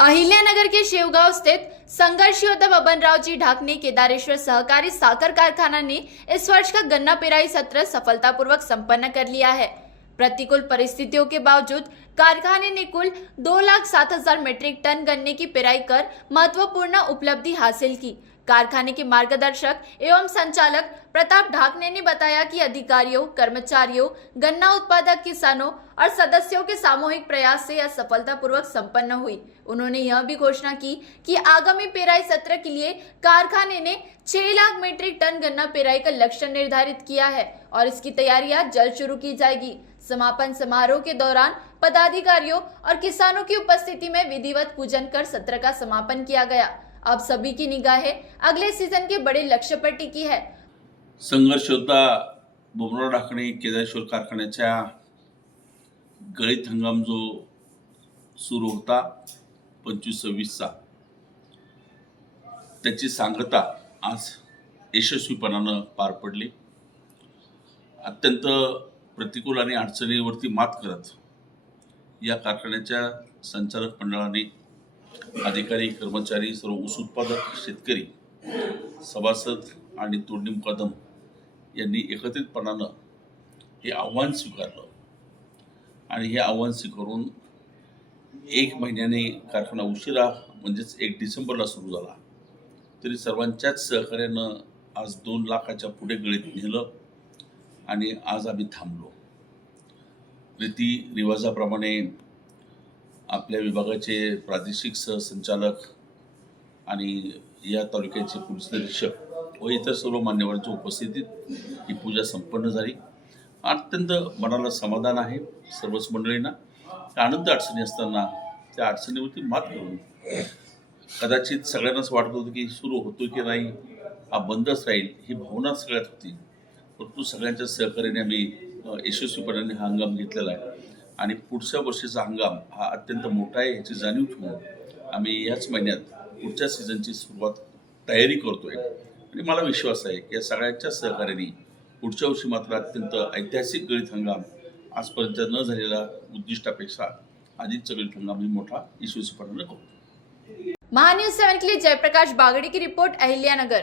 अहिल्यानगर के शेवगांव स्थित संघर्ष योद्धा बबनरावजी ढाकने केदारेश्वर सहकारी साकर कारखाना ने इस वर्ष का गन्ना पेराई सत्र सफलतापूर्वक संपन्न कर लिया है। प्रतिकूल परिस्थितियों के बावजूद कारखाने ने कुल 2,07,000 मीट्रिक टन गन्ने की पेराई कर महत्वपूर्ण उपलब्धि हासिल की। कारखाने के मार्गदर्शक एवं संचालक प्रताप ढाकने ने बताया कि अधिकारियों, कर्मचारियों, गन्ना उत्पादक किसानों और सदस्यों के सामूहिक प्रयास से यह सफलतापूर्वक संपन्न हुई। उन्होंने यह भी घोषणा की कि आगामी पेराई सत्र के लिए कारखाने ने 6 लाख मीट्रिक टन गन्ना पेराई का लक्ष्य निर्धारित किया है और इसकी तैयारियां जल्द शुरू की जाएगी। समापन समारोह के दौरान पदाधिकारियों और किसानों की उपस्थिति में विधिवत पूजन कर सत्र का समापन किया गया। अब सभी की निगाहें अगले सीजन के बड़े लक्ष्य पर टिकी है। संघर्ष योद्धा बबनराव ढाकणे केदारेश्वर कारखान्याच्या गळीत हंगाम जो सुरू होता 25-26चा, त्याची सांगता आज यशस्वीपणानं पार पडली। अत्यंत प्रतिकूल आणि अडचणीवरती मात करत या कारखान्याच्या संचालक मंडळाने, अधिकारी, कर्मचारी, सर्व ऊस उत्पादक, शेतकरी, सभासद आणि तोडणी मुकादम यांनी एकत्रितपणानं हे आव्हान स्वीकारलं आणि हे आव्हान स्वीकारून 1 महिन्याने कारखाना उशिरा म्हणजेच 1 डिसेंबरला सुरू झाला, तरी सर्वांच्याच सहकार्यानं आज 2 लाखाच्या पुढे गळीत नेलं आणि आज आम्ही थांबलो। रीती रिवाजाप्रमाणे आपल्या विभागाचे प्रादेशिक सहसंचालक आणि या तालुक्याचे पोलीस निरीक्षक व इतर सर्व मान्यवरांच्या उपस्थितीत ही पूजा संपन्न झाली। अत्यंत मनाला समाधान आहे। सर्वच मंडळींना आनंद अडचणी असताना त्या अडचणीवरती मात करून, कदाचित सगळ्यांनाच वाटत होतं की सुरू होतो की नाही, हा बंदच राहील, ही भावना सगळ्यात होती, परंतु सगळ्यांच्या सहकार्याने आम्ही यशस्वीपणाने हा हंगाम घेतलेला आहे आणि पुढच्या वर्षीचा हंगाम हा अत्यंत मोठा आहे याची जाणीव ठेवून आम्ही याच महिन्यात पुढच्या सीझनची सुरुवात तयारी करतोय आणि मला विश्वास आहे की या सगळ्यांच्या सहकार्याने पुढच्या वर्षी मात्र अत्यंत ऐतिहासिक गळीत हंगाम आजपर्यंत न झालेला उद्दिष्टापेक्षा अधिकचा गळीत हंगाम ही मोठा यशस्वीपणाने करू। महान्यूज 7 के लिए जयप्रकाश बागड़ी की रिपोर्ट, अहिल्यानगर।